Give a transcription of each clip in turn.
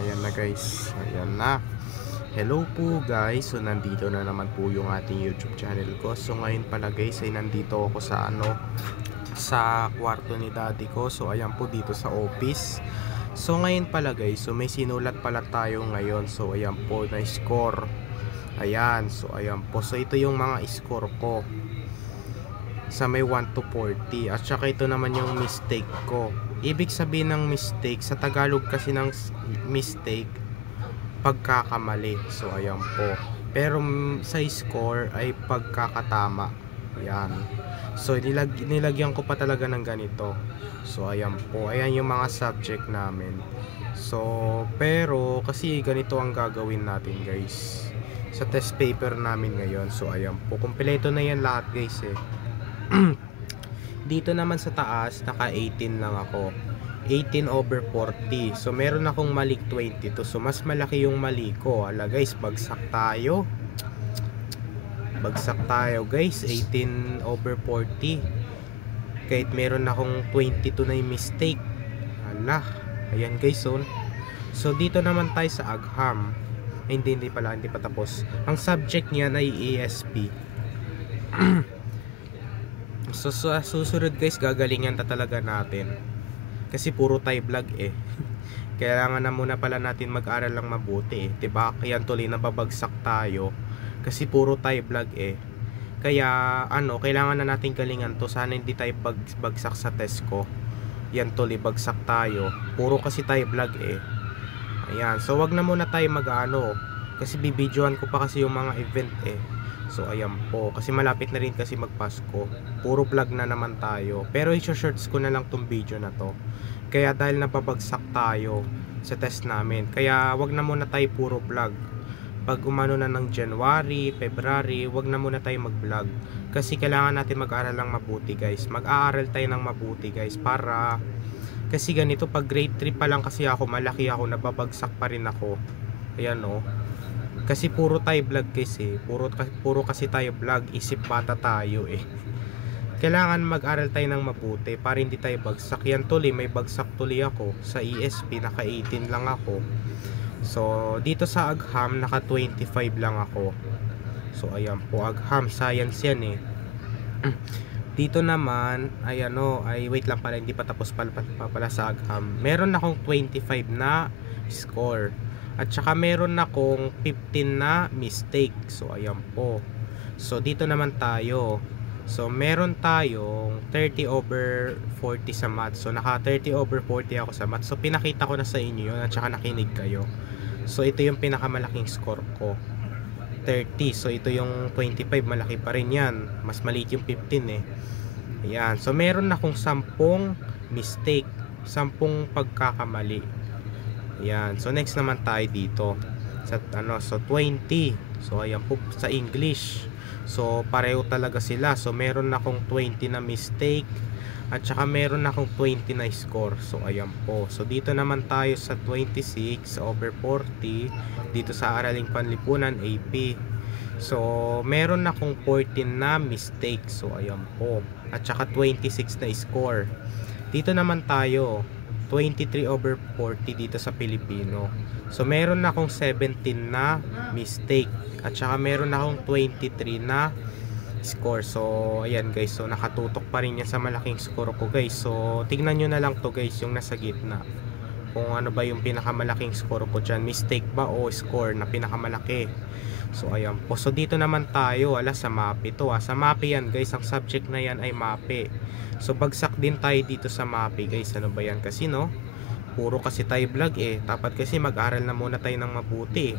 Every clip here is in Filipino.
Ayan na guys, ayan na. Hello po guys, so nandito na naman po yung ating YouTube channel ko. So ngayon pala guys ay nandito ako sa sa kwarto ni daddy ko. So ayan po dito sa office. So ngayon pala guys, so may sinulat pala tayo ngayon. So ayan po na score. Ayan, so ayan po. So ito yung mga score ko sa may 1 to 40. At saka ito naman yung mistake ko. Ibig sabihin ng mistake, sa Tagalog kasi ng mistake, pagkakamali. So ayan po. Pero sa score ay pagkakatama. Ayan. So nilagyan ko pa talaga ng ganito. So ayan po. Ayan yung mga subject namin. So pero kasi ganito ang gagawin natin guys sa test paper namin ngayon. So ayan po. Kumpleto na yan lahat guys eh. Dito naman sa taas naka 18 lang ako, 18 over 40. So meron akong mali 22. So mas malaki yung mali ko. Ala guys, bagsak tayo guys, 18 over 40. Kahit meron akong 22 na yung mistake. Ala, ayan guys. So dito naman tayo sa agham. Hindi pa tapos. Ang subject niyan ay ESP. So susunod guys, gagalingan talaga natin. Kasi puro tayo vlog eh. Kailangan na muna pala natin mag-aral lang mabuti eh. Diba? Kaya tuloy nababagsak tayo. Kasi puro tayo vlog eh. Kaya kailangan na natin galingan to. Sana hindi tayo bagsak sa test ko. Yan tuloy, bagsak tayo. Puro kasi tayo vlog eh. Ayan. So wag na muna tayo kasi bibidyoan ko pa kasi yung mga event eh. So ayan po, kasi malapit na rin kasi magpasko. Puro vlog na naman tayo. Pero i-shorts ko na lang tong video na to. Kaya dahil nababagsak tayo sa test namin, kaya wag na muna tayo puro vlog. Pag umano na ng January, February, wag na muna tayo mag-vlog. Kasi kailangan natin mag-aral lang mabuti guys. Mag-aaral tayo ng mabuti guys. Kasi ganito, pag grade 3 pa lang kasi ako, malaki ako, nababagsak pa rin ako. Ayan o. Kasi puro tayo vlog guys eh. Puro kasi tayo vlog. Isip bata tayo eh. Kailangan mag-aral tayo ng mabuti para hindi tayo bagsak. Yan tuloy, may bagsak tuloy ako. Sa ESP, naka 18 lang ako. So, dito sa agham, naka 25 lang ako. So, ayan po. Agham, science yan eh. Dito naman, ay wait lang pala. Hindi pa tapos pala sa agham. Meron akong 25 na score. At saka meron akong 15 na mistake. So ayan po. So dito naman tayo. So meron tayong 30 over 40 sa math. So naka 30 over 40 ako sa math. So pinakita ko na sa inyo yun. At saka nakinig kayo. So ito yung pinakamalaking score ko, 30. So ito yung 25, malaki pa rin yan. Mas maliit yung 15 eh. Ayan. So meron akong 10 mistake, 10 pagkakamali. Yan. So next naman tayo dito sa so 20. So ayan po sa English. So pareho talaga sila. So meron akong 20 na mistake at saka meron akong 20 na score. So ayan po. So dito naman tayo sa 26 over 40 dito sa Araling Panlipunan AP. So meron akong 14 na mistake. So ayan po. At saka 26 na score. Dito naman tayo 23 over 40 dito sa Pilipino. So meron na akong 17 na mistake at saka meron na akong 23 na score. So ayan guys, so nakatutok pa rin yan sa malaking score ko guys. So tignan nyo na lang to guys, yung nasa gitna, kung ano ba yung pinakamalaking score ko dyan, mistake ba o score na pinakamalaki. So ayan po. So dito naman tayo, sa MAPE to sa MAPE yan guys, ang subject na yan ay MAPE. So bagsak din tayo dito sa MAPE guys. Ano ba yan kasi puro kasi tayo vlog eh. Dapat kasi mag-aral na muna tayo ng mabuti.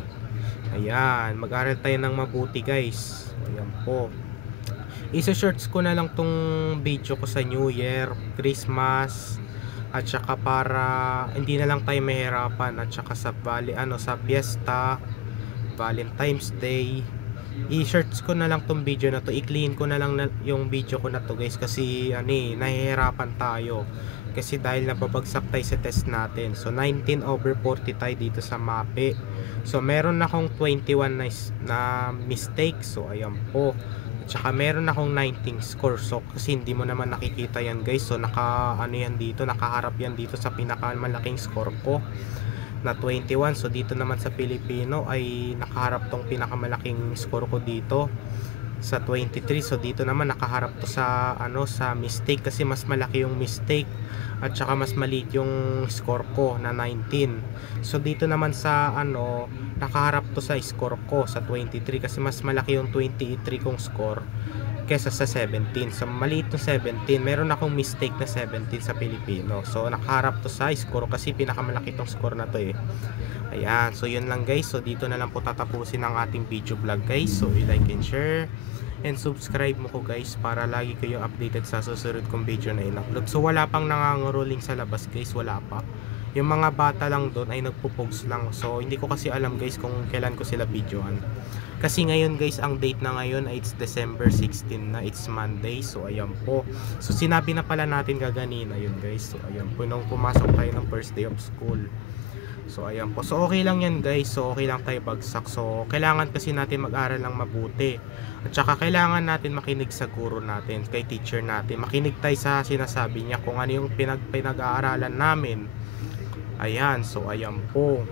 Ayan, mag-aral tayo ng mabuti guys. Ayan po. Isa-shorts ko na lang tong video ko sa New Year, Christmas, at saka para hindi na lang tayo mahirapan, at saka sa sa Fiesta, Valentine's Day. I-search ko na lang tong video na to, i-clean ko na lang yung video ko na to guys, kasi nahihirapan tayo kasi dahil nababagsak tayo sa test natin. So 19 over 40 tayo dito sa MAPE. So meron akong 21 na mistake. So ayan po. At saka meron akong 19 score. So kasi hindi mo naman nakikita yan guys. So yan dito, nakaharap yan dito sa pinakamalaking score ko. na 21. So dito naman sa Pilipino ay nakaharap tong pinakamalaking score ko dito sa 23. So dito naman nakaharap to sa sa mistake, kasi mas malaki yung mistake at saka mas maliit yung score ko na 19. So dito naman sa nakaharap to sa score ko sa 23, kasi mas malaki yung 23 kong score kesa sa 17. So maliit yung 17, meron akong mistake na 17 sa Pilipino. So nakaharap to sa score kasi pinakamalaki tong score na to eh. Ayan, so yun lang guys. So dito na lang po tatapusin ang ating video vlog guys. So i-like and share and subscribe mo ko guys para lagi kayo updated sa susunod kong video na in-upload. So wala pang nangangaroling sa labas guys, wala pa. Yung mga bata lang doon ay nagpo-post lang. So hindi ko kasi alam guys kung kailan ko sila videoan. Kasi ngayon guys, ang date na ngayon ay it's December 16 na, it's Monday. So ayan po. So sinabi na pala natin kaganina yun guys. So ayan po, nung pumasok tayo ng first day of school. So ayan po. So okay lang yan guys. So okay lang tayo bagsak. So kailangan kasi natin mag-aral lang mabuti. At saka kailangan natin makinig sa guro natin, kay teacher natin. Makinig tayo sa sinasabi niya kung ano yung pinag-aaralan namin. Ayan. So ayan po.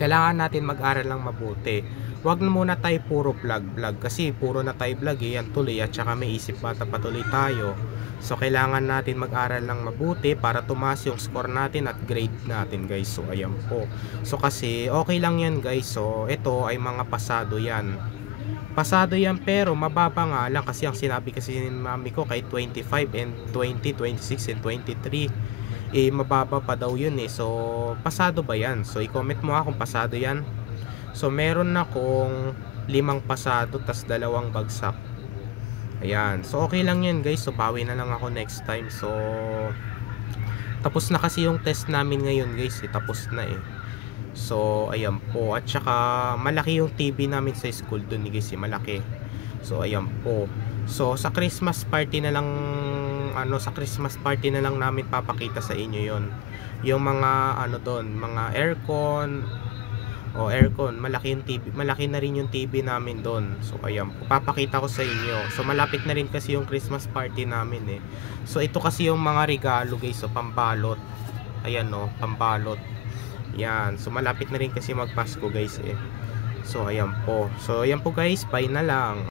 Kailangan natin mag-aral lang mabuti. Wag na muna tayo puro vlog kasi puro na tayo vlog eh, yan tuloy, at saka may isip bata patuloy tayo. So kailangan natin mag-aral lang mabuti para tumaas yung score natin at grade natin guys. So ayan po. So kasi okay lang yan guys. So ito ay mga pasado yan. Pasado yan pero mababa nga lang, kasi ang sinabi kasi ni mami ko kay 25 and 20, 26 and 23 eh mababa pa daw yun eh. So pasado ba yan? So i-comment mo kung pasado yan. So meron akong 5 pasado tas 2 bagsak. Ayan. So okay lang yan guys. So bawi na lang ako next time. So tapos na kasi yung test namin ngayon guys eh. Tapos na eh. So ayan po. At saka malaki yung TV namin sa school dun guys eh. Malaki. So ayan po. So sa Christmas party na lang sa Christmas party na lang namin papakita sa inyo yon. Yung mga doon, mga aircon. Aircon, malaki yung TV, malaki na rin yung TV namin doon. So ayan, papakita ko sa inyo. So malapit na rin kasi yung Christmas party namin eh. So ito kasi yung mga regalo guys, so pambalot. Ayan pambalot. Yan, so malapit na rin kasi magpasko guys eh. So ayan po. So ayan po guys, bye na lang.